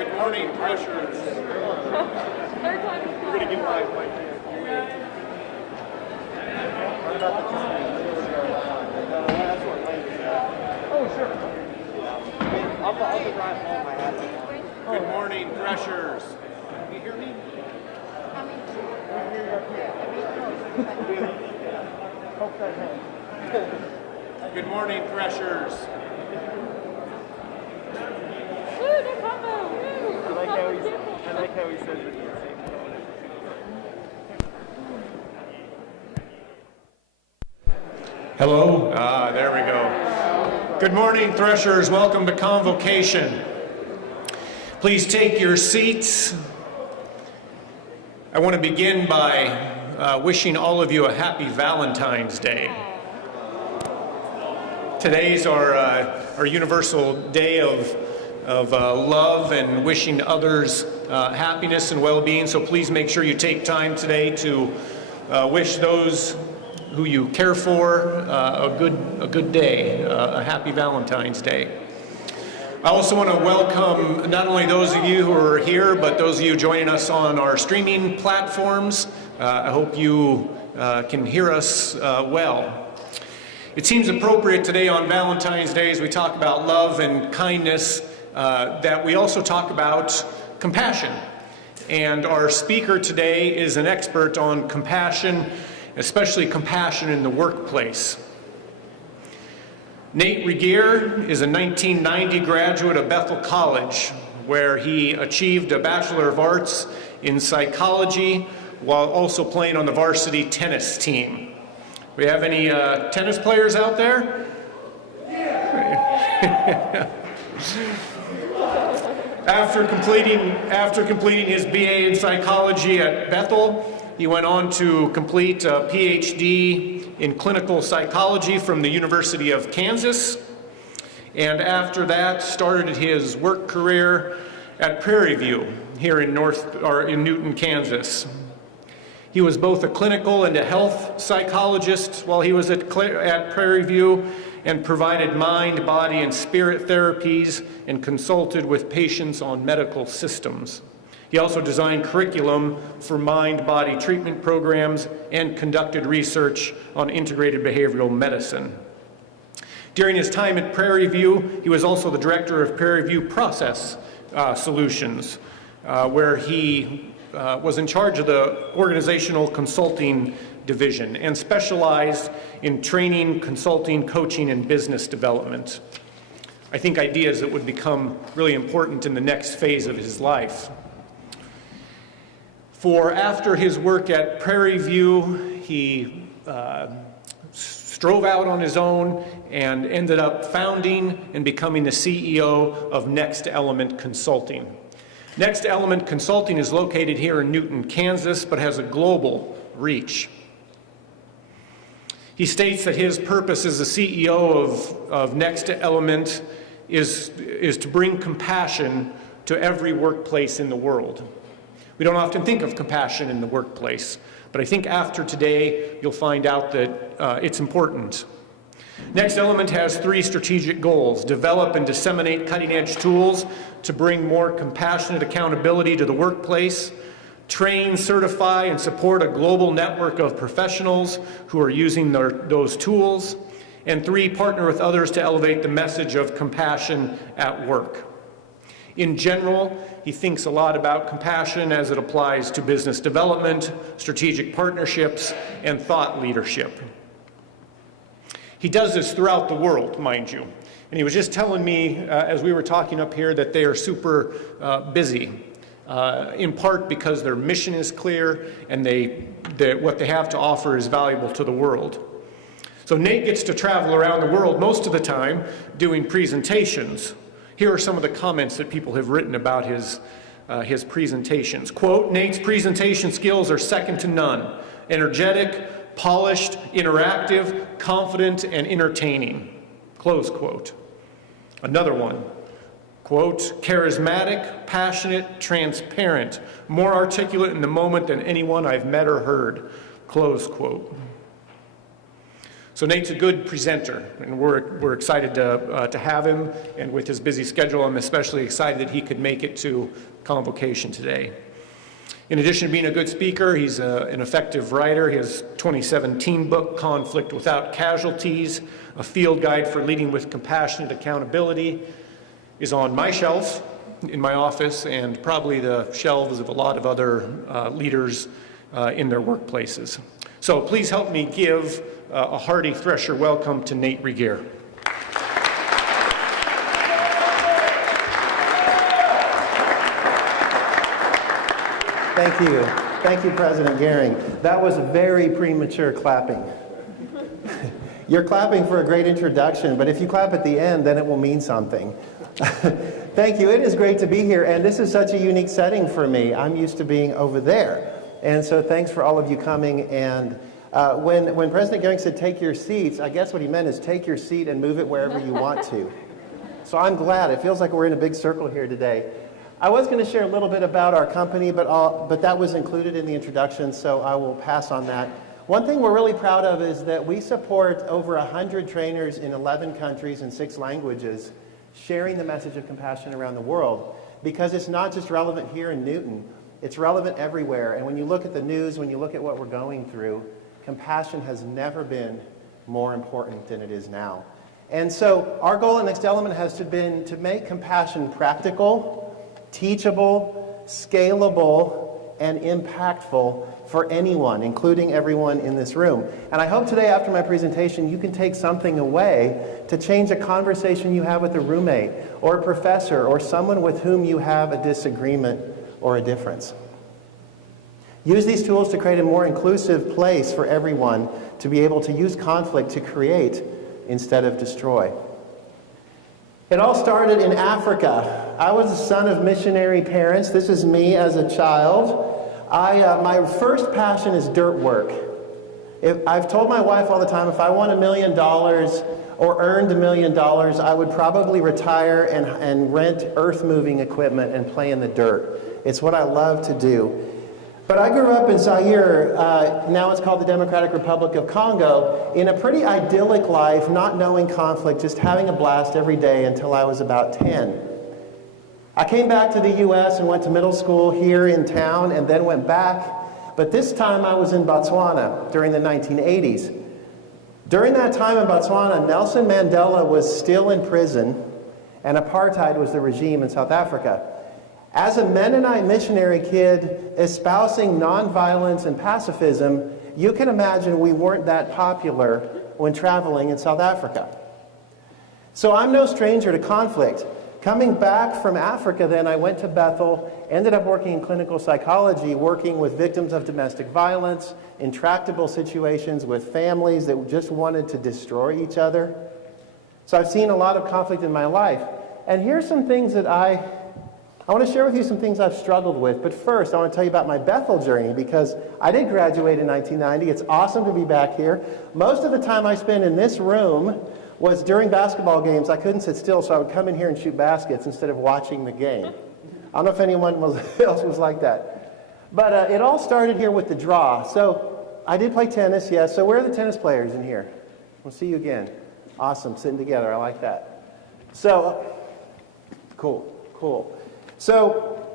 Good morning, pressures. We're going to give my Oh, sure. I'll drive home. I have it. Good morning, pressures. Can you hear me? Good morning, pressures. I like how he says it. Hello? There we go. Good morning, Threshers. Welcome to Convocation. Please take your seats. I want to begin by wishing all of you a happy Valentine's Day. Today's our universal day of love and wishing others happiness and well-being. So please make sure you take time today to wish those who you care for a good day, a happy Valentine's Day. I also want to welcome not only those of you who are here, but those of you joining us on our streaming platforms. I hope you can hear us well. It seems appropriate today on Valentine's Day, as we talk about love and kindness, that we also talk about compassion. And our speaker today is an expert on compassion, especially compassion in the workplace. Nate Regier is a 1990 graduate of Bethel College, where he achieved a Bachelor of Arts in psychology while also playing on the varsity tennis team. We have any tennis players out there? Yeah. After completing his BA in psychology at Bethel, he went on to complete a Ph.D. in clinical psychology from the University of Kansas, and after that started his work career at Prairie View here in Newton, Kansas. He was both a clinical and a health psychologist while he was at Prairie View, and provided mind, body, and spirit therapies and consulted with patients on medical systems. He also designed curriculum for mind-body treatment programs and conducted research on integrated behavioral medicine. During his time at Prairie View, he was also the director of Prairie View Process Solutions, where he was in charge of the organizational consulting division and specialized in training, consulting, coaching, and business development. I think ideas that would become really important in the next phase of his life. For after his work at Prairie View, he strove out on his own and ended up founding and becoming the CEO of Next Element Consulting. Next Element Consulting is located here in Newton, Kansas, but has a global reach. He states that his purpose as the CEO of Next Element is to bring compassion to every workplace in the world. We don't often think of compassion in the workplace, but I think after today you'll find out that it's important. Next Element has 3 strategic goals: develop and disseminate cutting-edge tools to bring more compassionate accountability to the workplace, train, certify, and support a global network of professionals who are using those tools, and 3, partner with others to elevate the message of compassion at work. In general, he thinks a lot about compassion as it applies to business development, strategic partnerships, and thought leadership. He does this throughout the world, mind you. And he was just telling me as we were talking up here that they are super busy, in part because their mission is clear and what they have to offer is valuable to the world. So Nate gets to travel around the world most of the time doing presentations. Here are some of the comments that people have written about his presentations. Quote, Nate's presentation skills are second to none. Energetic, polished, interactive, confident, and entertaining. Close quote. Another one. Quote, charismatic, passionate, transparent, more articulate in the moment than anyone I've met or heard. Close quote. So Nate's a good presenter, and we're excited to have him, and with his busy schedule, I'm especially excited that he could make it to convocation today. In addition to being a good speaker, he's an effective writer. His 2017 book, Conflict Without Casualties, a field guide for leading with compassionate accountability, is on my shelf in my office and probably the shelves of a lot of other leaders in their workplaces. So please help me give a hearty Thresher welcome to Nate Regier. Thank you. Thank you, President Gehring. That was very premature clapping. You're clapping for a great introduction, but if you clap at the end, then it will mean something. Thank you. It is great to be here, and this is such a unique setting for me. I'm used to being over there. And so thanks for all of you coming. And when President Gehring said take your seats, I guess what he meant is take your seat and move it wherever you want to. So I'm glad. It feels like we're in a big circle here today. I was going to share a little bit about our company, but that was included in the introduction, so I will pass on that. One thing we're really proud of is that we support over 100 trainers in 11 countries and 6 languages, sharing the message of compassion around the world, because it's not just relevant here in Newton, it's relevant everywhere. And when you look at the news, when you look at what we're going through, compassion has never been more important than it is now. And so our goal at Next Element has been to make compassion practical, teachable, scalable, and impactful for anyone, including everyone in this room. And I hope today after my presentation you can take something away to change a conversation you have with a roommate or a professor or someone with whom you have a disagreement or a difference. Use these tools to create a more inclusive place for everyone to be able to use conflict to create instead of destroy. It all started in Africa. I was the son of missionary parents. This is me as a child. My first passion is dirt work. I've told my wife all the time, if I won $1 million or earned $1 million, I would probably retire and rent earth-moving equipment and play in the dirt. It's what I love to do. But I grew up in Zaire, now it's called the Democratic Republic of Congo, in a pretty idyllic life, not knowing conflict, just having a blast every day until I was about 10. I came back to the U.S. and went to middle school here in town and then went back, but this time I was in Botswana during the 1980s. During that time in Botswana, Nelson Mandela was still in prison and apartheid was the regime in South Africa. As a Mennonite missionary kid espousing nonviolence and pacifism, you can imagine we weren't that popular when traveling in South Africa. So I'm no stranger to conflict. Coming back from Africa then, I went to Bethel, ended up working in clinical psychology, working with victims of domestic violence, intractable situations with families that just wanted to destroy each other. So I've seen a lot of conflict in my life. And here's some things that I want to share with you some things I've struggled with, but first I want to tell you about my Bethel journey because I did graduate in 1990. It's awesome to be back here. Most of the time I spent in this room was during basketball games. I couldn't sit still, so I would come in here and shoot baskets instead of watching the game. I don't know if anyone else was like that. But it all started here with the draw. So I did play tennis, yes. So where are the tennis players in here? We'll see you again. Awesome, sitting together. I like that. So, cool. So,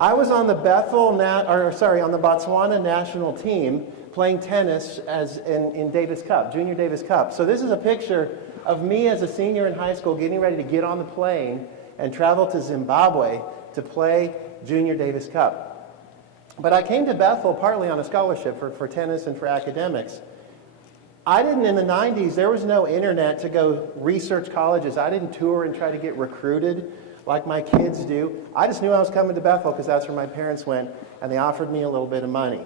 I was on the on the Botswana national team playing tennis as in Davis Cup, Junior Davis Cup. So this is a picture of me as a senior in high school getting ready to get on the plane and travel to Zimbabwe to play Junior Davis Cup. But I came to Bethel partly on a scholarship for tennis and for academics. In the 90s, there was no internet to go research colleges. I didn't tour and try to get recruited like my kids do. I just knew I was coming to Bethel because that's where my parents went, and they offered me a little bit of money.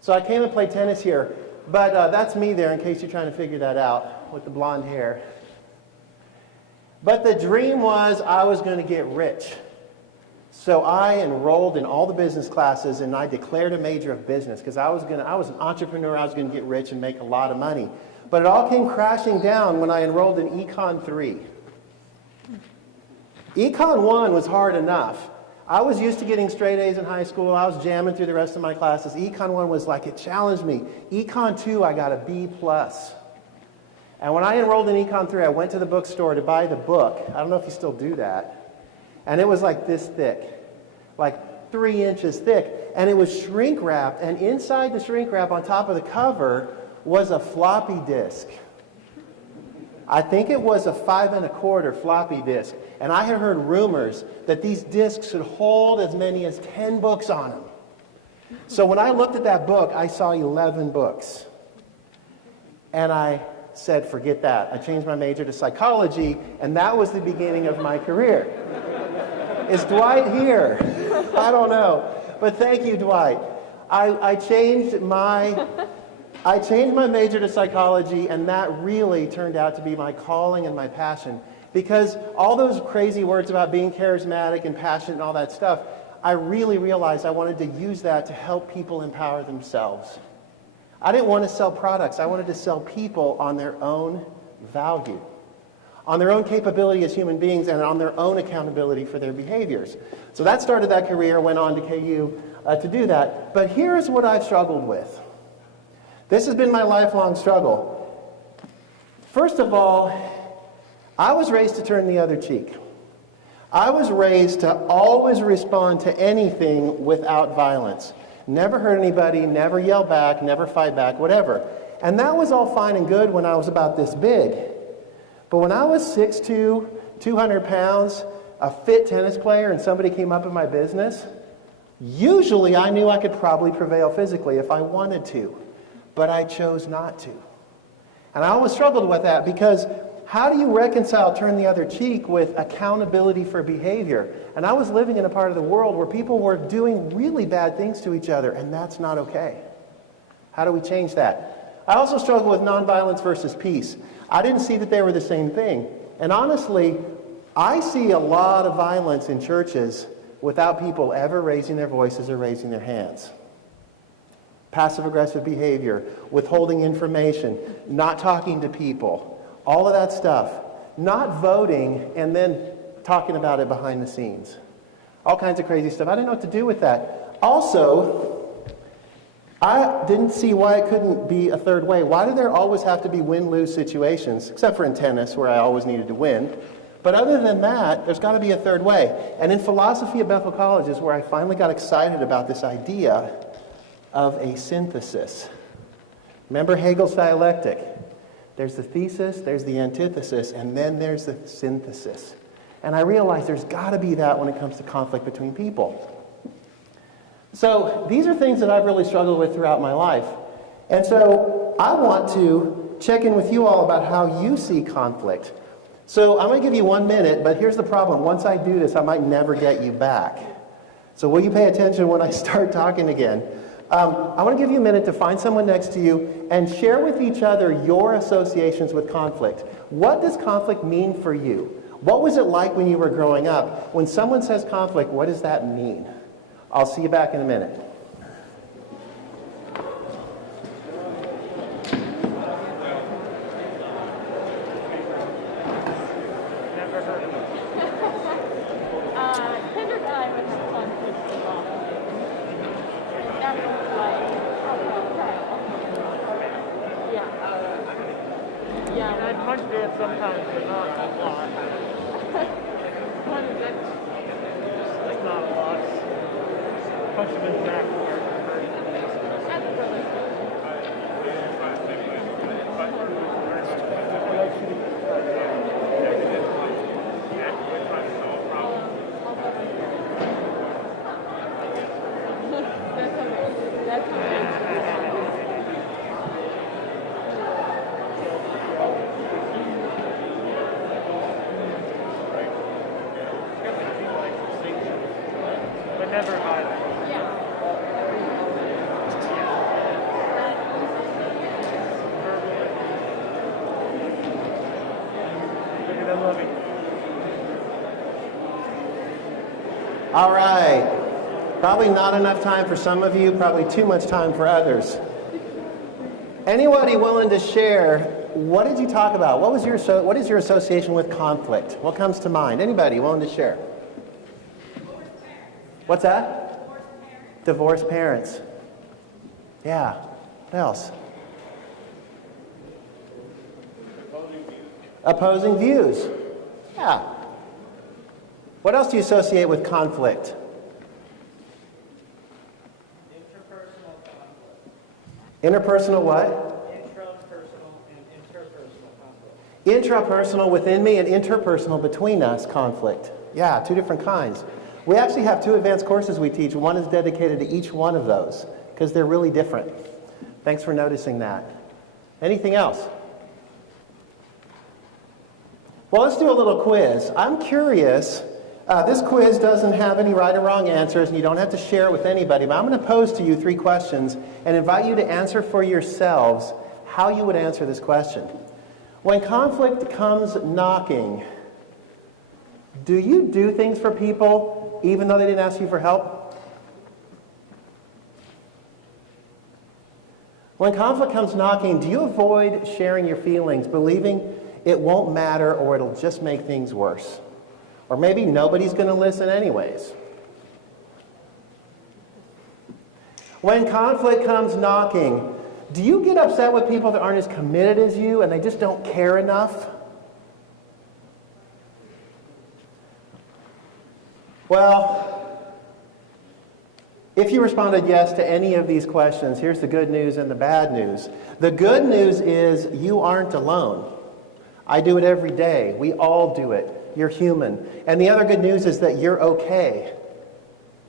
So I came and played tennis here, but that's me there in case you're trying to figure that out with the blonde hair. But the dream was I was going to get rich. So I enrolled in all the business classes and I declared a major of business because I was an entrepreneur, I was going to get rich and make a lot of money. But it all came crashing down when I enrolled in Econ 3. Econ 1 was hard enough. I was used to getting straight A's in high school. I was jamming through the rest of my classes. Econ 1 was like, it challenged me. Econ 2, I got a B+. And when I enrolled in Econ 3, I went to the bookstore to buy the book. I don't know if you still do that. And it was like this thick, like 3 inches thick. And it was shrink wrapped. And inside the shrink wrap on top of the cover was a floppy disk. I think it was a 5 1/4 floppy disk. And I had heard rumors that these disks could hold as many as 10 books on them. So when I looked at that book, I saw 11 books. And I said, forget that. I changed my major to psychology, and that was the beginning of my career. Is Dwight here? I don't know. But thank you, Dwight. I changed my major to psychology, and that really turned out to be my calling and my passion. Because all those crazy words about being charismatic and passionate and all that stuff, I really realized I wanted to use that to help people empower themselves. I didn't want to sell products. I wanted to sell people on their own value, on their own capability as human beings, and on their own accountability for their behaviors. So that started that career, went on to KU to do that. But here's what I've struggled with. This has been my lifelong struggle. First of all, I was raised to turn the other cheek. I was raised to always respond to anything without violence. Never hurt anybody, never yell back, never fight back, whatever. And that was all fine and good when I was about this big. But when I was 6'2", 200 pounds, a fit tennis player, and somebody came up in my business, usually I knew I could probably prevail physically if I wanted to. But I chose not to. And I always struggled with that because how do you reconcile turn the other cheek with accountability for behavior? And I was living in a part of the world where people were doing really bad things to each other, and that's not okay. How do we change that? I also struggle with nonviolence versus peace. I didn't see that they were the same thing. And honestly, I see a lot of violence in churches without people ever raising their voices or raising their hands. Passive-aggressive behavior, withholding information, not talking to people, all of that stuff. Not voting and then talking about it behind the scenes. All kinds of crazy stuff. I didn't know what to do with that. Also, I didn't see why it couldn't be a third way. Why do there always have to be win-lose situations? Except for in tennis, where I always needed to win. But other than that, there's got to be a third way. And in philosophy at Bethel College is where I finally got excited about this idea of a synthesis. Remember Hegel's dialectic? There's the thesis, there's the antithesis, and then there's the synthesis. And I realized there's got to be that when it comes to conflict between people. So these are things that I've really struggled with throughout my life. And so I want to check in with you all about how you see conflict. So I'm going to give you 1 minute, but here's the problem. Once I do this, I might never get you back. So will you pay attention when I start talking again? I want to give you a minute to find someone next to you and share with each other your associations with conflict. What does conflict mean for you? What was it like when you were growing up? When someone says conflict, what does that mean? I'll see you back in a minute. Sometimes they're not a lot. What is it? It's not a lot. Punch them in the back. That's really good. That's okay. Never mind. Yeah. Look at them loving. All right. Probably not enough time for some of you, probably too much time for others. Anybody willing to share, what did you talk about? What is your association with conflict? What comes to mind? Anybody willing to share? What's that? Divorced parents. Yeah. What else? Opposing views. Yeah. What else do you associate with conflict? Interpersonal what? Intrapersonal and interpersonal conflict. Intrapersonal within me and interpersonal between us conflict. Yeah, two different kinds. We actually have 2 advanced courses we teach. One is dedicated to each one of those because they're really different. Thanks for noticing that. Anything else? Well, let's do a little quiz. I'm curious. This quiz doesn't have any right or wrong answers, and you don't have to share it with anybody, but I'm going to pose to you 3 questions and invite you to answer for yourselves how you would answer this question. When conflict comes knocking, do you do things for people even though they didn't ask you for help? When conflict comes knocking, do you avoid sharing your feelings, believing it won't matter or it'll just make things worse? Or maybe nobody's going to listen anyways. When conflict comes knocking, do you get upset with people that aren't as committed as you and they just don't care enough? Well, if you responded yes to any of these questions, here's the good news and the bad news. The good news is you aren't alone. I do it every day. We all do it. You're human. And the other good news is that you're okay.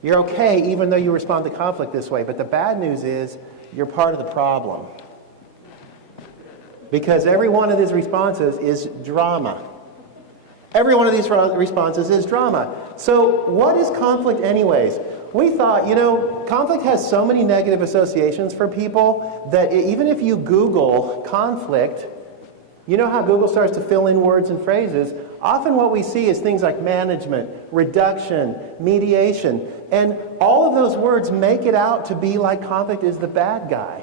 You're okay even though you respond to conflict this way. But the bad news is you're part of the problem. Because every one of these responses is drama. Every one of these responses is drama. So what is conflict anyways? We thought, conflict has so many negative associations for people that even if you Google conflict, you know how Google starts to fill in words and phrases? Often what we see is things like management, reduction, mediation, and all of those words make it out to be like conflict is the bad guy.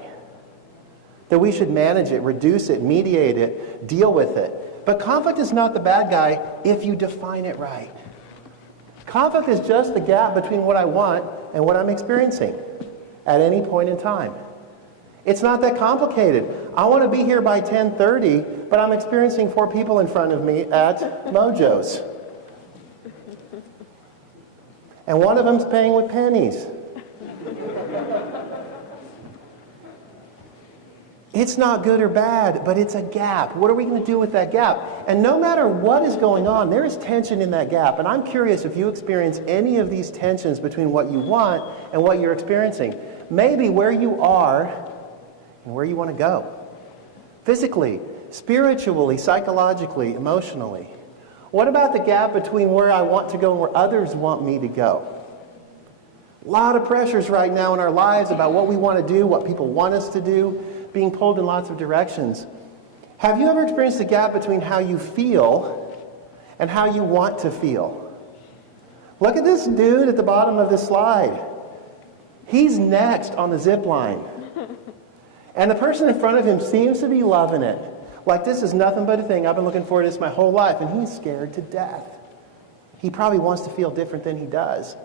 That we should manage it, reduce it, mediate it, deal with it. But conflict is not the bad guy if you define it right. Conflict is just the gap between what I want and what I'm experiencing at any point in time. It's not that complicated. I want to be here by 10:30, but I'm experiencing 4 people in front of me at Mojo's. And one of them's paying with pennies. It's not good or bad, but it's a gap. What are we going to do with that gap? And no matter what is going on, there is tension in that gap. And I'm curious if you experience any of these tensions between what you want and what you're experiencing. Maybe where you are and where you want to go. Physically, spiritually, psychologically, emotionally. What about the gap between where I want to go and where others want me to go? A lot of pressures right now in our lives about what we want to do, what people want us to do, being pulled in lots of directions. Have you ever experienced the gap between how you feel and how you want to feel? Look at this dude at the bottom of this slide. He's next on the zip line. And the person in front of him seems to be loving it. Like this is nothing but a thing. I've been looking forward to this my whole life. And he's scared to death. He probably wants to feel different than he does.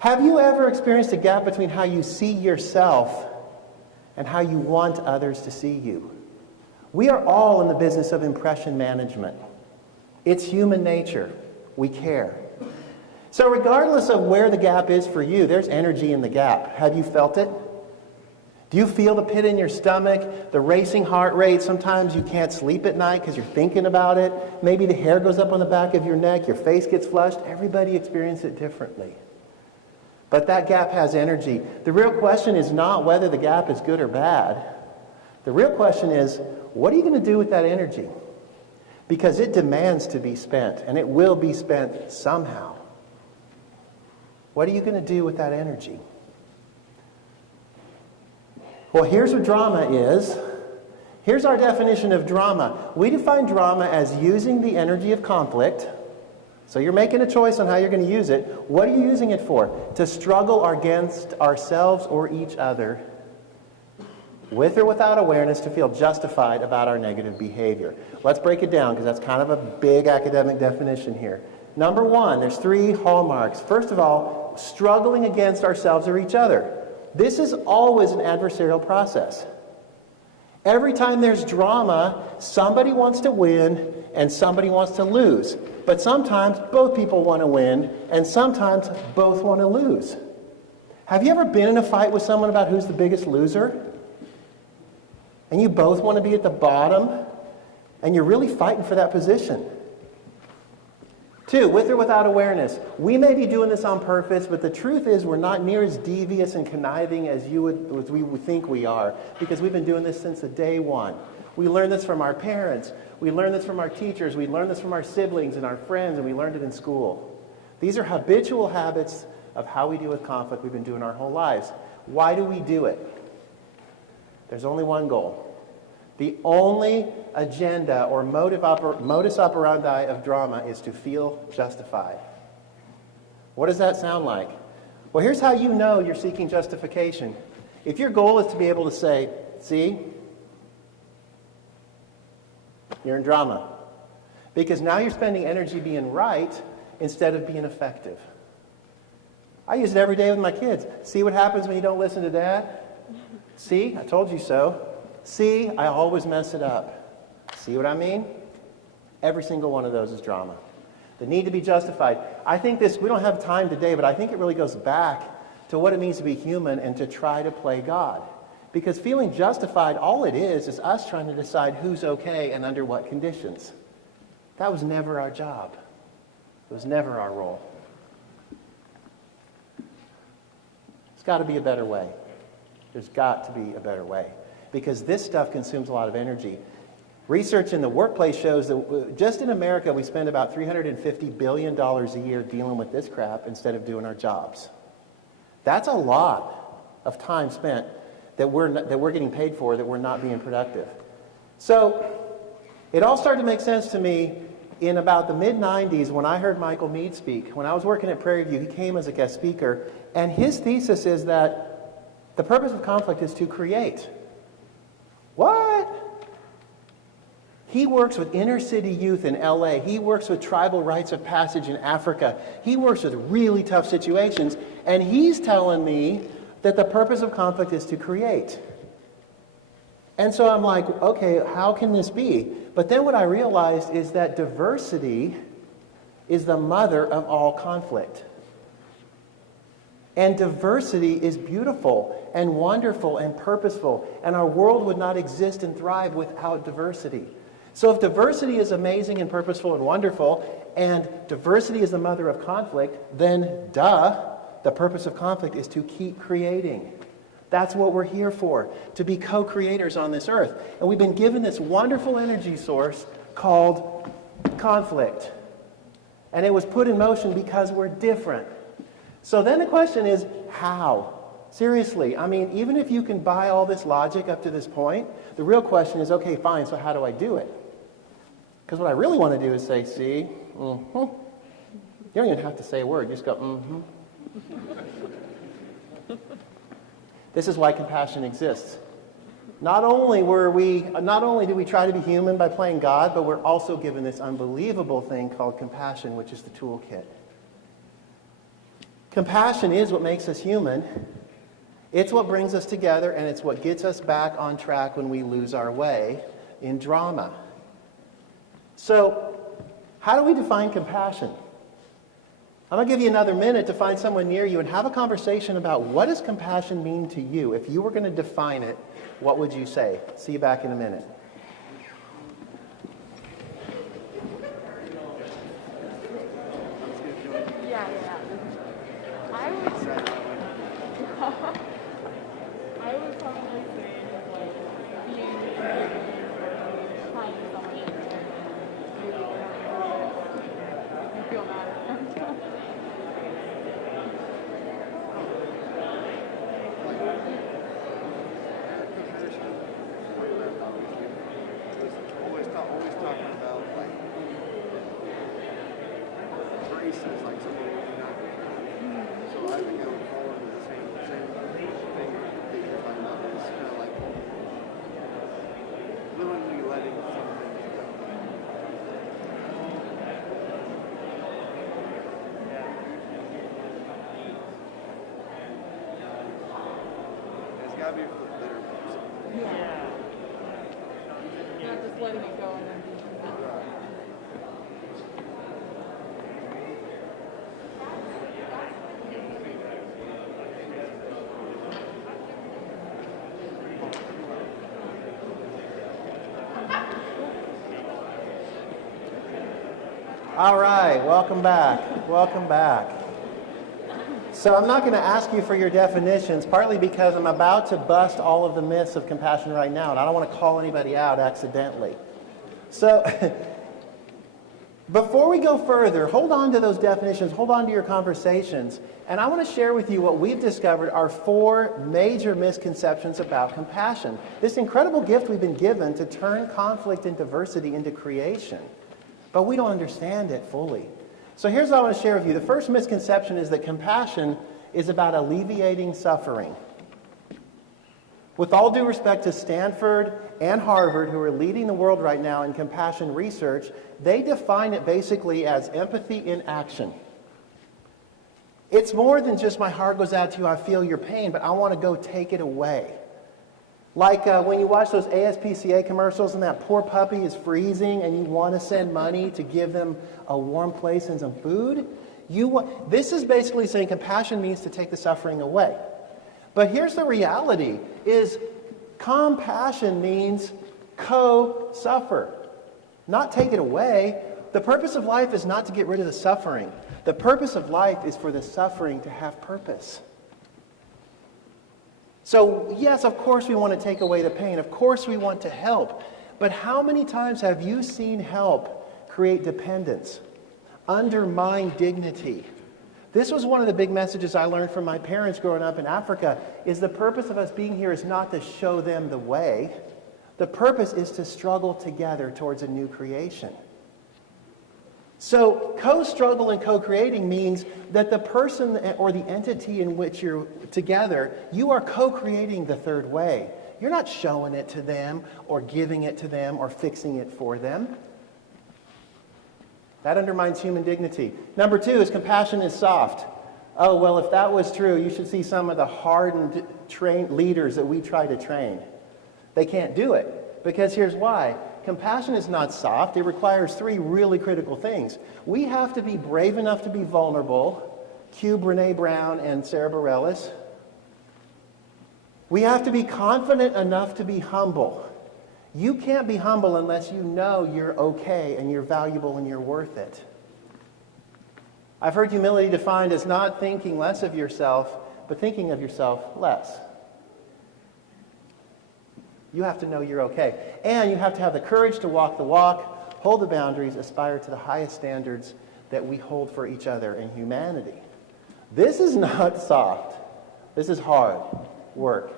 Have you ever experienced a gap between how you see yourself and how you want others to see you? We are all in the business of impression management. It's human nature. We care. So regardless of where the gap is for you, there's energy in the gap. Have you felt it? Do you feel the pit in your stomach, the racing heart rate? Sometimes you can't sleep at night because you're thinking about it. Maybe the hair goes up on the back of your neck, your face gets flushed. Everybody experiences it differently. But that gap has energy. The real question is not whether the gap is good or bad. The real question is, what are you going to do with that energy? Because it demands to be spent, and it will be spent somehow. What are you going to do with that energy? Well, here's what drama is. Here's our definition of drama. We define drama as using the energy of conflict. So you're making a choice on how you're going to use it. What are you using it for? To struggle against ourselves or each other, with or without awareness, to feel justified about our negative behavior. Let's break it down because that's kind of a big academic definition here. Number one, there's 3 hallmarks. First of all, struggling against ourselves or each other. This is always an adversarial process. Every time there's drama, somebody wants to win and somebody wants to lose. But sometimes both people want to win and sometimes both want to lose. Have you ever been in a fight with someone about who's the biggest loser? And you both want to be at the bottom and you're really fighting for that position. 2, with or without awareness. We may be doing this on purpose, but the truth is we're not near as devious and conniving as we would think we are, because we've been doing this since the day one. We learn this from our parents. We learn this from our teachers. We learn this from our siblings and our friends, and we learned it in school. These are habitual habits of how we deal with conflict we've been doing our whole lives. Why do we do it? There's only one goal. The only agenda or modus operandi of drama is to feel justified. What does that sound like? Well, here's how you know you're seeking justification. If your goal is to be able to say, see, you're in drama. Because now you're spending energy being right instead of being effective. I use it every day with my kids. See what happens when you don't listen to Dad? See, I told you so. See, I always mess it up. See what I mean? Every single one of those is drama. The need to be justified. I think this, we don't have time today, but I think it really goes back to what it means to be human and to try to play God. Because feeling justified, all it is us trying to decide who's okay and under what conditions. That was never our job. It was never our role. There's got to be a better way. There's got to be a better way. Because this stuff consumes a lot of energy. Research in the workplace shows that just in America, we spend about $350 billion a year dealing with this crap instead of doing our jobs. That's a lot of time spent that we're getting paid for, that we're not being productive. So it all started to make sense to me in about the mid-90s when I heard Michael Meade speak. When I was working at Prairie View, he came as a guest speaker, and his thesis is that the purpose of conflict is to create. What? He works with inner city youth in LA. He works with tribal rites of passage in Africa. He works with really tough situations. And he's telling me that the purpose of conflict is to create. And so I'm like, okay, how can this be? But then what I realized is that diversity is the mother of all conflict. And diversity is beautiful and wonderful and purposeful. And our world would not exist and thrive without diversity. So if diversity is amazing and purposeful and wonderful, and diversity is the mother of conflict, then the purpose of conflict is to keep creating. That's what we're here for, to be co-creators on this earth. And we've been given this wonderful energy source called conflict. And it was put in motion because we're different. So then the question is, how? Seriously, I mean, even if you can buy all this logic up to this point, the real question is, okay, fine, so how do I do it? Because what I really want to do is say, see, mm-hmm. You don't even have to say a word, just go, mm-hmm. This is why compassion exists. Not only do we try to be human by playing God, but we're also given this unbelievable thing called compassion, which is the toolkit. Compassion is what makes us human. It's what brings us together, and it's what gets us back on track when we lose our way in drama. So, how do we define compassion? I'm going to give you another minute to find someone near you and have a conversation about what does compassion mean to you? If you were going to define it, what would you say? See you back in a minute. Yeah. I would probably say like being finding someone that really you feel mad at them. Always talking about like grace is like something really not. So I think I would fall into the same thing that you're talking about. It's kind of gotta be for the bitter person. Yeah. Not just letting it go and then being All right, welcome back. Welcome back. So I'm not going to ask you for your definitions, partly because I'm about to bust all of the myths of compassion right now, and I don't want to call anybody out accidentally. So before we go further, hold on to those definitions, hold on to your conversations, and I want to share with you what we've discovered are 4 major misconceptions about compassion. This incredible gift we've been given to turn conflict and diversity into creation. But we don't understand it fully. So here's what I want to share with you. The first misconception is that compassion is about alleviating suffering. With all due respect to Stanford and Harvard, who are leading the world right now in compassion research, they define it basically as empathy in action. It's more than just my heart goes out to you, I feel your pain, but I want to go take it away. Like when you watch those ASPCA commercials and that poor puppy is freezing and you want to send money to give them a warm place and some food. This is basically saying compassion means to take the suffering away. But here's the reality, is compassion means co-suffer, not take it away. The purpose of life is not to get rid of the suffering. The purpose of life is for the suffering to have purpose. So, yes, of course we want to take away the pain. Of course we want to help. But how many times have you seen help create dependence, undermine dignity? This was one of the big messages I learned from my parents growing up in Africa, is the purpose of us being here is not to show them the way. The purpose is to struggle together towards a new creation. So co-struggle and co-creating means that the person or the entity in which you're together, you are co-creating the third way. You're not showing it to them or giving it to them or fixing it for them. That undermines human dignity. Number 2 is compassion is soft. Oh, well, if that was true, you should see some of the hardened leaders that we try to train. They can't do it, because here's why. Compassion is not soft. It requires 3 really critical things. We have to be brave enough to be vulnerable. Cue Brene Brown and Sarah Bareilles. We have to be confident enough to be humble. You can't be humble unless you know you're okay and you're valuable and you're worth it. I've heard humility defined as not thinking less of yourself, but thinking of yourself less. You have to know you're okay. And you have to have the courage to walk the walk, hold the boundaries, aspire to the highest standards that we hold for each other in humanity. This is not soft. This is hard work.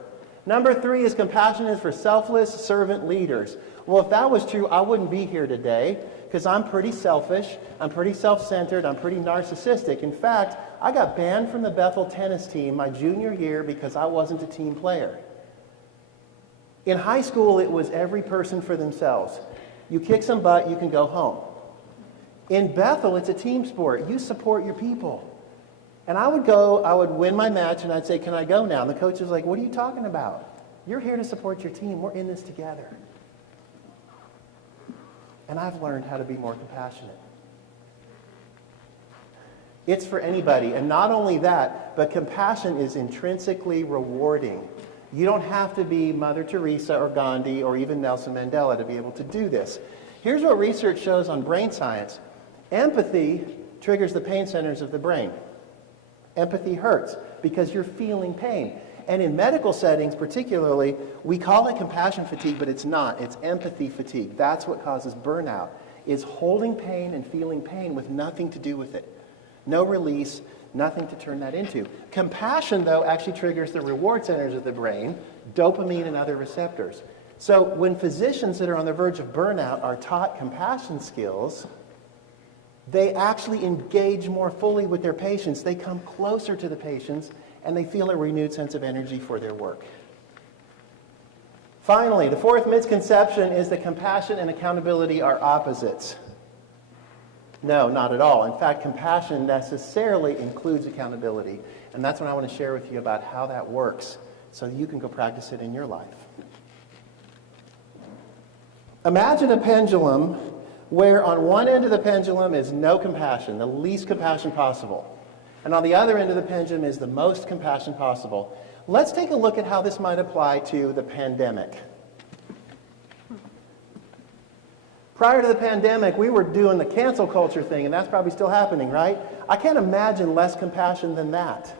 Number 3 is compassion is for selfless servant leaders. Well, if that was true, I wouldn't be here today, because I'm pretty selfish, I'm pretty self-centered, I'm pretty narcissistic. In fact, I got banned from the Bethel tennis team my junior year because I wasn't a team player. In high school, it was every person for themselves. You kick some butt, you can go home. In Bethel, it's a team sport. You support your people. And I would win my match, and I'd say, "Can I go now?" And the coach was like, "What are you talking about? You're here to support your team. We're in this together." And I've learned how to be more compassionate. It's for anybody. And not only that, but compassion is intrinsically rewarding. You don't have to be Mother Teresa or Gandhi or even Nelson Mandela to be able to do this. Here's what research shows on brain science. Empathy triggers the pain centers of the brain. Empathy hurts because you're feeling pain. And in medical settings particularly, we call it compassion fatigue, but it's not. It's empathy fatigue. That's what causes burnout, is holding pain and feeling pain with nothing to do with it. No release, nothing to turn that into. Compassion, though, actually triggers the reward centers of the brain, dopamine and other receptors. So when physicians that are on the verge of burnout are taught compassion skills, they actually engage more fully with their patients. They come closer to the patients, and they feel a renewed sense of energy for their work. Finally, the 4th misconception is that compassion and accountability are opposites. No, not at all. In fact, compassion necessarily includes accountability, and that's what I want to share with you about how that works so that you can go practice it in your life. Imagine a pendulum where on one end of the pendulum is no compassion, the least compassion possible. And on the other end of the pendulum is the most compassion possible. Let's take a look at how this might apply to the pandemic. Prior to the pandemic, we were doing the cancel culture thing, and that's probably still happening, right? I can't imagine less compassion than that.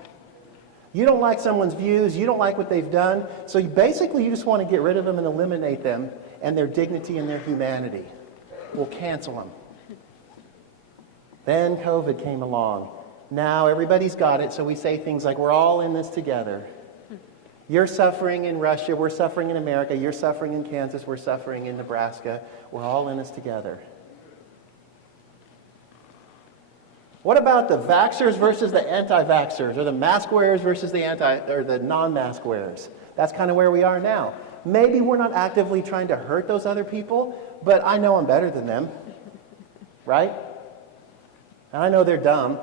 You don't like someone's views, you don't like what they've done, so you just want to get rid of them and eliminate them and their dignity and their humanity. We'll cancel them. Then COVID came along. Now everybody's got it, so we say things like, we're all in this together. You're suffering in Russia, we're suffering in America, you're suffering in Kansas, we're suffering in Nebraska. We're all in this together. What about the vaxxers versus the anti-vaxxers, or the mask wearers versus the non-mask wearers? That's kind of where we are now. Maybe we're not actively trying to hurt those other people, but I know I'm better than them, right? And I know they're dumb,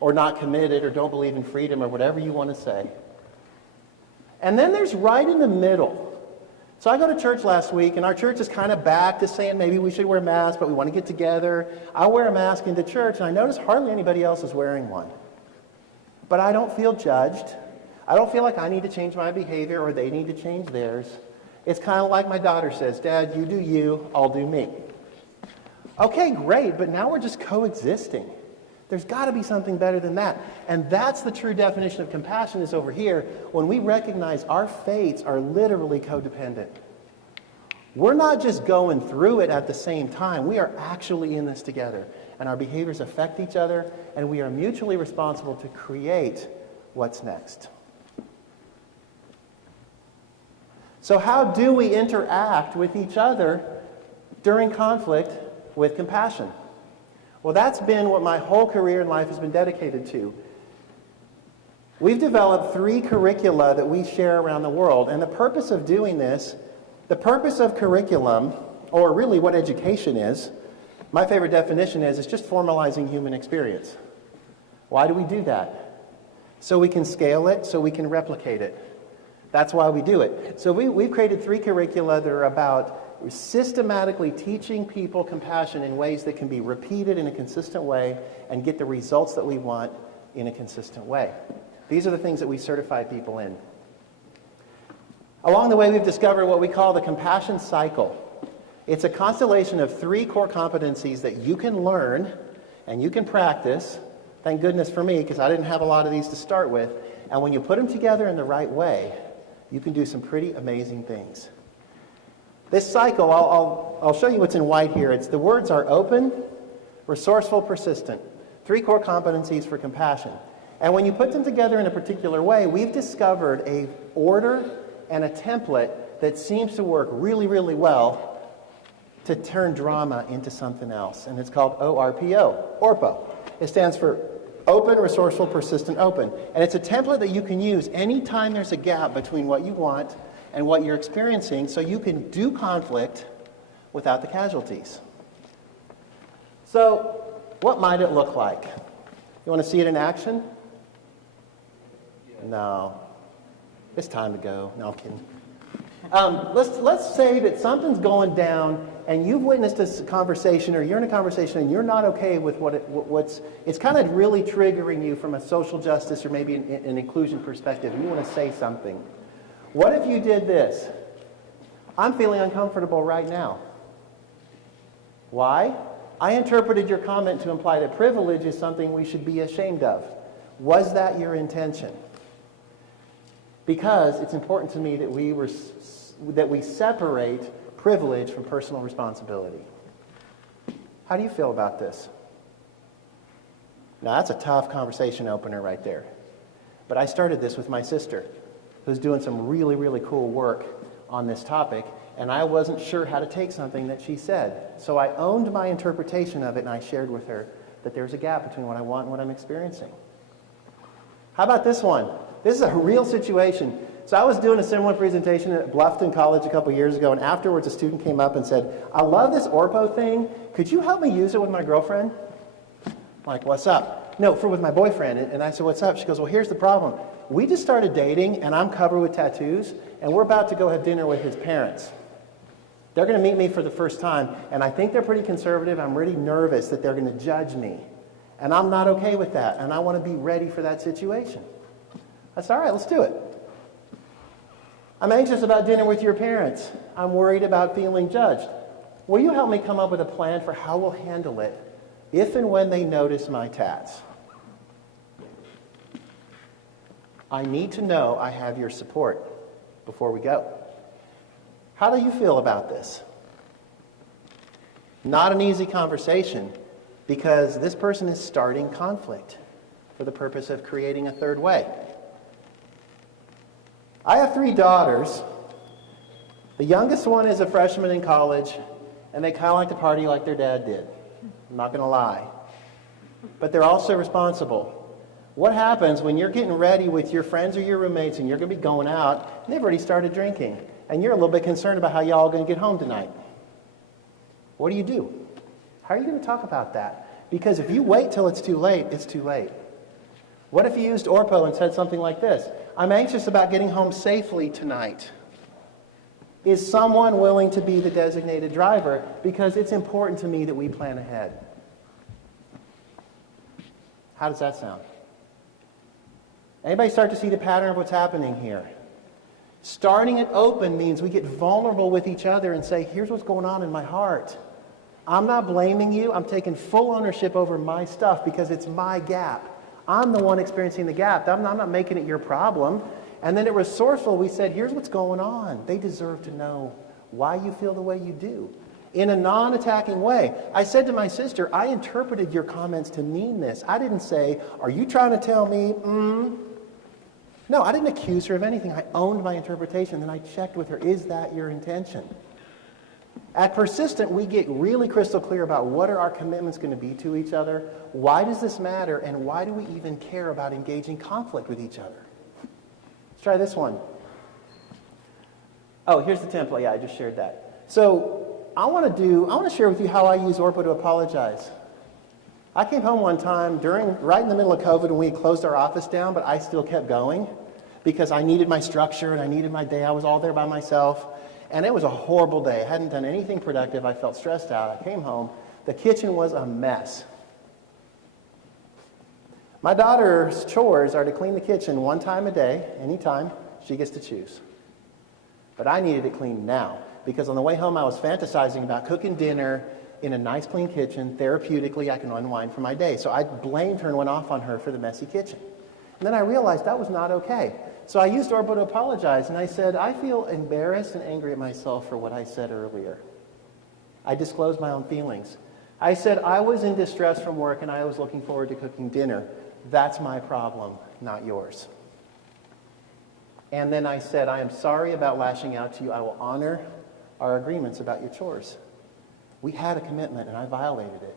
or not committed, or don't believe in freedom, or whatever you want to say. And then there's right in the middle. So I go to church last week, and our church is kind of back to saying maybe we should wear masks, but we want to get together. I wear a mask into church, and I notice hardly anybody else is wearing one. But I don't feel judged. I don't feel like I need to change my behavior or they need to change theirs. It's kind of like my daughter says, Dad, you do you, I'll do me. Okay, great, but now we're just coexisting. There's got to be something better than that. And that's the true definition of compassion is over here, when we recognize our fates are literally codependent. We're not just going through it at the same time. We are actually in this together. And our behaviors affect each other, and we are mutually responsible to create what's next. So how do we interact with each other during conflict with compassion? Well, that's been what my whole career in life has been dedicated to. We've developed 3 curricula that we share around the world, and the purpose of doing this, the purpose of curriculum, or really what education is, my favorite definition is, it's just formalizing human experience. Why do we do that? So we can scale it, so we can replicate it. That's why we do it. So we've created 3 curricula that are about systematically teaching people compassion in ways that can be repeated in a consistent way and get the results that we want in a consistent way. These are the things that we certify people in. Along the way, we've discovered what we call the compassion cycle. It's a constellation of 3 core competencies that you can learn and you can practice. Thank goodness for me, because I didn't have a lot of these to start with. And when you put them together in the right way, you can do some pretty amazing things. This cycle, I'll show you what's in white here. The words are open, resourceful, persistent. 3 core competencies for compassion. And when you put them together in a particular way, we've discovered an order and a template that seems to work really, really well to turn drama into something else. And it's called ORPO, ORPO. It stands for Open, Resourceful, Persistent, Open. And it's a template that you can use anytime there's a gap between what you want and what you're experiencing, so you can do conflict without the casualties. So, what might it look like? You want to see it in action? No. It's time to go. No, I'm kidding. Let's say that something's going down and you've witnessed this conversation, or you're in a conversation and you're not okay with it's kind of really triggering you from a social justice or maybe an inclusion perspective, and you want to say something. What if you did this? I'm feeling uncomfortable right now. Why? I interpreted your comment to imply that privilege is something we should be ashamed of. Was that your intention? Because it's important to me that we separate privilege from personal responsibility. How do you feel about this? Now, that's a tough conversation opener right there. But I started this with my sister, who's doing some really, really cool work on this topic, and I wasn't sure how to take something that she said. So I owned my interpretation of it, and I shared with her that there's a gap between what I want and what I'm experiencing. How about this one? This is a real situation. So I was doing a similar presentation at Bluffton College a couple years ago, and afterwards a student came up and said, I love this ORPO thing. Could you help me use it with my girlfriend? I'm like, what's up? No, with my boyfriend. And I said, what's up? She goes, well, here's the problem. We just started dating, and I'm covered with tattoos, and we're about to go have dinner with his parents. They're going to meet me for the first time, and I think they're pretty conservative. I'm really nervous that they're going to judge me. And I'm not okay with that, and I want to be ready for that situation. I said, all right, let's do it. I'm anxious about dinner with your parents. I'm worried about feeling judged. Will you help me come up with a plan for how we'll handle it if and when they notice my tats? I need to know I have your support before we go. How do you feel about this? Not an easy conversation because this person is starting conflict for the purpose of creating a third way. I have 3 daughters. The youngest one is a freshman in college, and they kind of like to party like their dad did. I'm not going to lie. But they're also responsible. What happens when you're getting ready with your friends or your roommates and you're going to be going out, and they've already started drinking, and you're a little bit concerned about how y'all are going to get home tonight? What do? How are you going to talk about that? Because if you wait till it's too late, it's too late. What if you used Orpo and said something like this? I'm anxious about getting home safely tonight. Is someone willing to be the designated driver? Because it's important to me that we plan ahead. How does that sound? Anybody start to see the pattern of what's happening here? Starting it open means we get vulnerable with each other and say, here's what's going on in my heart. I'm not blaming you. I'm taking full ownership over my stuff because it's my gap. I'm the one experiencing the gap. I'm not making it your problem. And then at Resourceful, we said, here's what's going on. They deserve to know why you feel the way you do. In a non-attacking way. I said to my sister, I interpreted your comments to mean this. I didn't say, are you trying to tell me, No, I didn't accuse her of anything. I owned my interpretation. Then I checked with her, is that your intention? At Persistent, we get really crystal clear about what are our commitments going to be to each other, why does this matter, and why do we even care about engaging conflict with each other? Let's try this one. Oh, here's the template. Yeah, I just shared that. So I want to share with you how I use Orpo to apologize. I came home one time right in the middle of COVID when we had closed our office down, but I still kept going because I needed my structure and I needed my day. I was all there by myself. And it was a horrible day. I hadn't done anything productive. I felt stressed out. I came home. The kitchen was a mess. My daughter's chores are to clean the kitchen 1 time a day, anytime. She gets to choose. But I needed it cleaned now because on the way home I was fantasizing about cooking dinner in a nice clean kitchen. Therapeutically, I can unwind from my day. So I blamed her and went off on her for the messy kitchen. And then I realized that was not okay. So I used Orpo to apologize, and I said, I feel embarrassed and angry at myself for what I said earlier. I disclosed my own feelings. I said I was in distress from work and I was looking forward to cooking dinner. That's my problem, not yours. And then I said, I am sorry about lashing out to you. I will honor our agreements about your chores. We had a commitment and I violated it,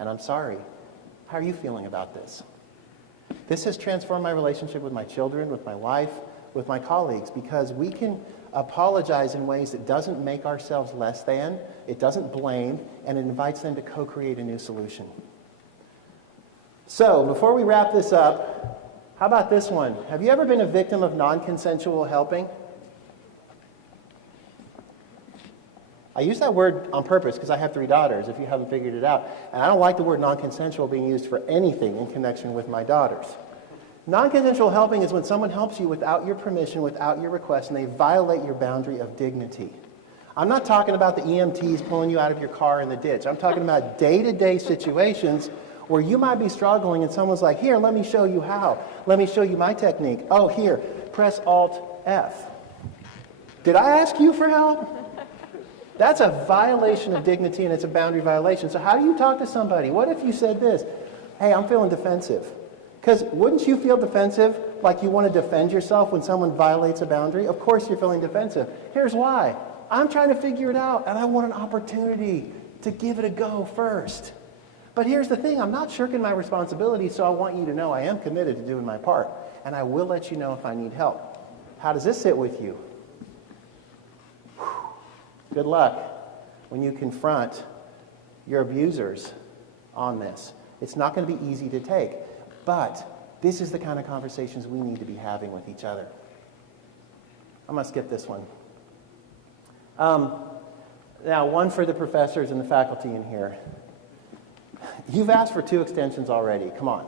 and I'm sorry. How are you feeling about this? This has transformed my relationship with my children, with my wife, with my colleagues, because we can apologize in ways that doesn't make ourselves less than, it doesn't blame, and it invites them to co-create a new solution. So, before we wrap this up, how about this one? Have you ever been a victim of non-consensual helping? I use that word on purpose because I have 3 daughters, if you haven't figured it out. And I don't like the word non-consensual being used for anything in connection with my daughters. Non-consensual helping is when someone helps you without your permission, without your request, and they violate your boundary of dignity. I'm not talking about the EMTs pulling you out of your car in the ditch. I'm talking about day-to-day situations where you might be struggling and someone's like, here, let me show you how. Let me show you my technique. Oh, here, press Alt-F. Did I ask you for help? That's a violation of dignity, and it's a boundary violation. So how do you talk to somebody? What if you said this? Hey, I'm feeling defensive. Because wouldn't you feel defensive, like you want to defend yourself when someone violates a boundary? Of course you're feeling defensive. Here's why. I'm trying to figure it out, and I want an opportunity to give it a go first. But here's the thing. I'm not shirking my responsibility, so I want you to know I am committed to doing my part. And I will let you know if I need help. How does this sit with you? Good luck when you confront your abusers on this. It's not going to be easy to take. But this is the kind of conversations we need to be having with each other. I'm going to skip this one. Now, one for the professors and the faculty in here. You've asked for 2 extensions already. Come on.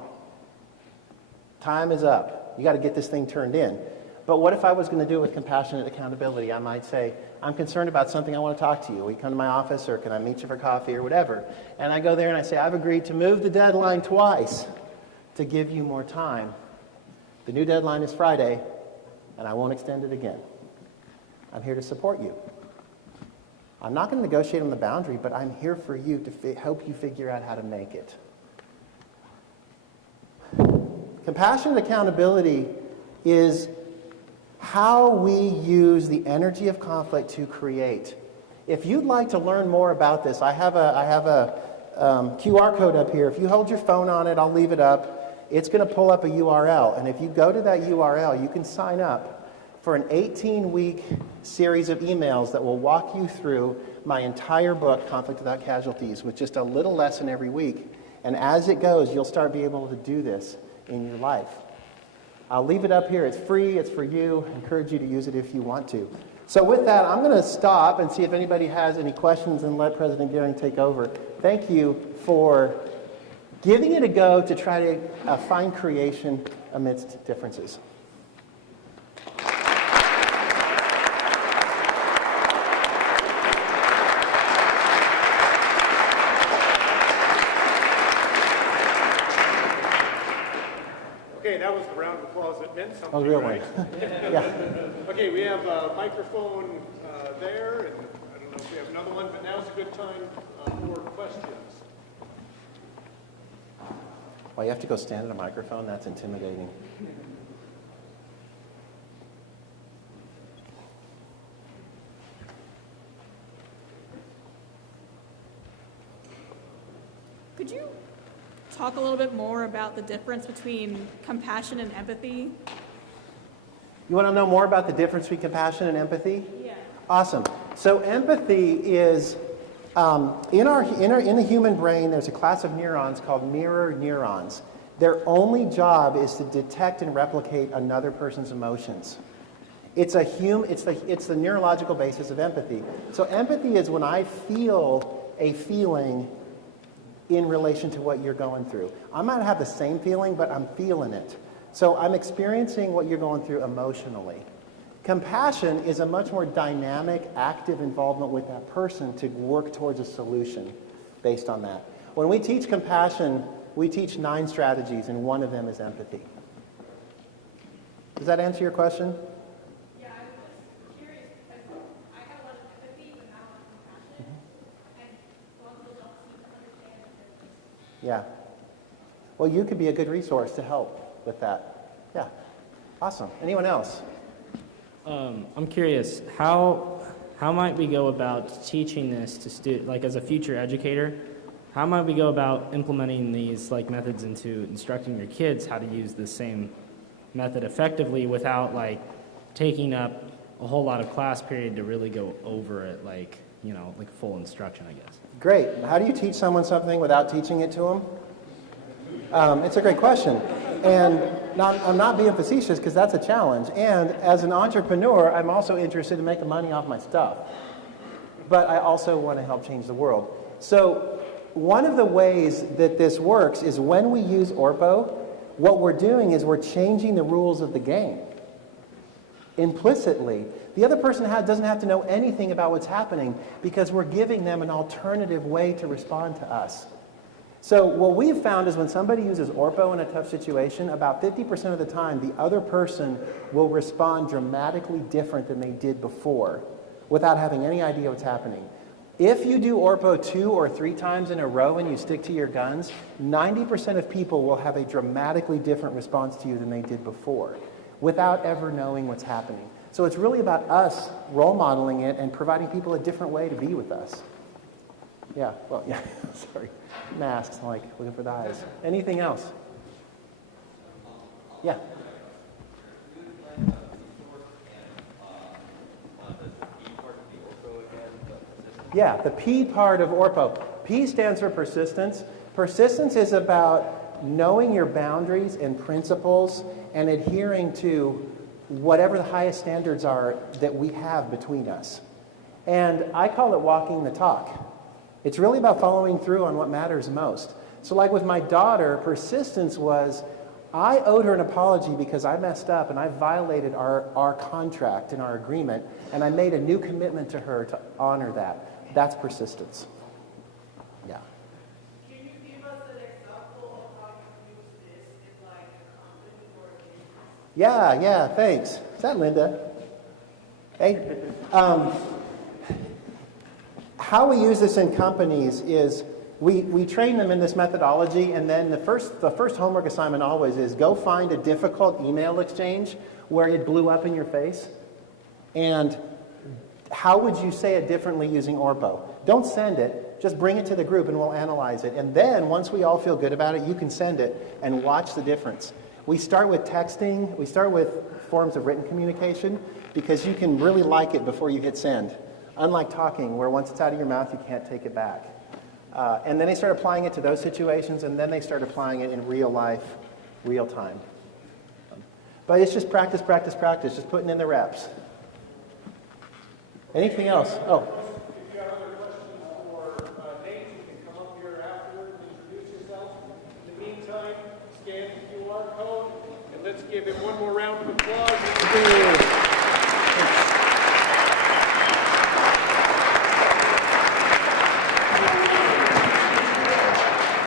Time is up. You got to get this thing turned in. But what if I was going to do it with compassionate accountability? I might say, I'm concerned about something, I want to talk to you. Will you come to my office, or can I meet you for coffee, or whatever? And I go there and I say, I've agreed to move the deadline twice to give you more time. The new deadline is Friday, and I won't extend it again. I'm here to support you. I'm not going to negotiate on the boundary, but I'm here for you to help you figure out how to make it. Compassionate accountability is how we use the energy of conflict to create. If you'd like to learn more about this, I have a QR code up here. If you hold your phone on it, I'll leave it up. It's going to pull up a URL, and if you go to that URL, you can sign up for an 18-week series of emails that will walk you through my entire book, Conflict Without Casualties, with just a little lesson every week. And as it goes, you'll start being able to do this in your life. I'll leave it up here. It's free. It's for you. I encourage you to use it if you want to. So with that, I'm going to stop and see if anybody has any questions and let President Gehring take over. Thank you for giving it a go to try to find creation amidst differences. Okay, that was the round of applause that meant something. Oh, real right? one. Yeah. Okay, we have a microphone there, and I don't know if we have another one, but now's a good time for questions. Well, you have to go stand at a microphone? That's intimidating. Could you talk a little bit more about the difference between compassion and empathy? You want to know more about the difference between compassion and empathy? Yeah. Awesome. So empathy is, in the human brain, there's a class of neurons called mirror neurons. Their only job is to detect and replicate another person's emotions. It's the neurological basis of empathy. So empathy is when I feel a feeling in relation to what you're going through. I might have the same feeling, but I'm feeling it. So I'm experiencing what you're going through emotionally. Compassion is a much more dynamic, active involvement with that person to work towards a solution based on that. When we teach compassion, we teach 9 strategies, and one of them is empathy. Does that answer your question? Yeah, I was just curious because I have a lot of empathy, but not a lot of compassion. And a lot of people don't seem to understand the difference. Yeah. Well, you could be a good resource to help with that. Yeah. Awesome. Anyone else? I'm curious, how might we go about teaching this to students, like as a future educator, how might we go about implementing these like methods into instructing your kids how to use the same method effectively without like taking up a whole lot of class period to really go over it, like, you know, like full instruction, I guess. Great. How do you teach someone something without teaching it to them? It's a great question. And I'm not being facetious because that's a challenge. And as an entrepreneur, I'm also interested in making money off my stuff. But I also want to help change the world. So one of the ways that this works is when we use Orpo, what we're doing is we're changing the rules of the game. Implicitly, the other person doesn't have to know anything about what's happening because we're giving them an alternative way to respond to us. So what we've found is when somebody uses Orpo in a tough situation, about 50% of the time, the other person will respond dramatically different than they did before without having any idea what's happening. If you do Orpo 2 or 3 times in a row and you stick to your guns, 90% of people will have a dramatically different response to you than they did before without ever knowing what's happening. So it's really about us role modeling it and providing people a different way to be with us. Yeah, well, yeah, sorry. Masks, like looking for the eyes. Anything else? Yeah. Yeah, the P part of Orpo. P stands for persistence. Persistence is about knowing your boundaries and principles and adhering to whatever the highest standards are that we have between us. And I call it walking the talk. It's really about following through on what matters most. So like with my daughter, persistence was, I owed her an apology because I messed up and I violated our contract and our agreement, and I made a new commitment to her to honor that. That's persistence. Yeah. Can you give us an example of how you use this in like a company or a business? Yeah, thanks. Is that Linda? Hey. How we use this in companies is we train them in this methodology, and then the first homework assignment always is go find a difficult email exchange where it blew up in your face, and how would you say it differently using Orpo? Don't send it, just bring it to the group and we'll analyze it. And then once we all feel good about it, you can send it and watch the difference. We start with texting, we start with forms of written communication, because you can really like it before you hit send. Unlike talking, where once it's out of your mouth, you can't take it back. And then they start applying it to those situations, and then they start applying it in real life, real time. But it's just practice, just putting in the reps. Anything else? Oh. If you have other questions for Nate, you can come up here afterwards and introduce yourself. In the meantime, scan the QR code, and let's give him one more round of applause.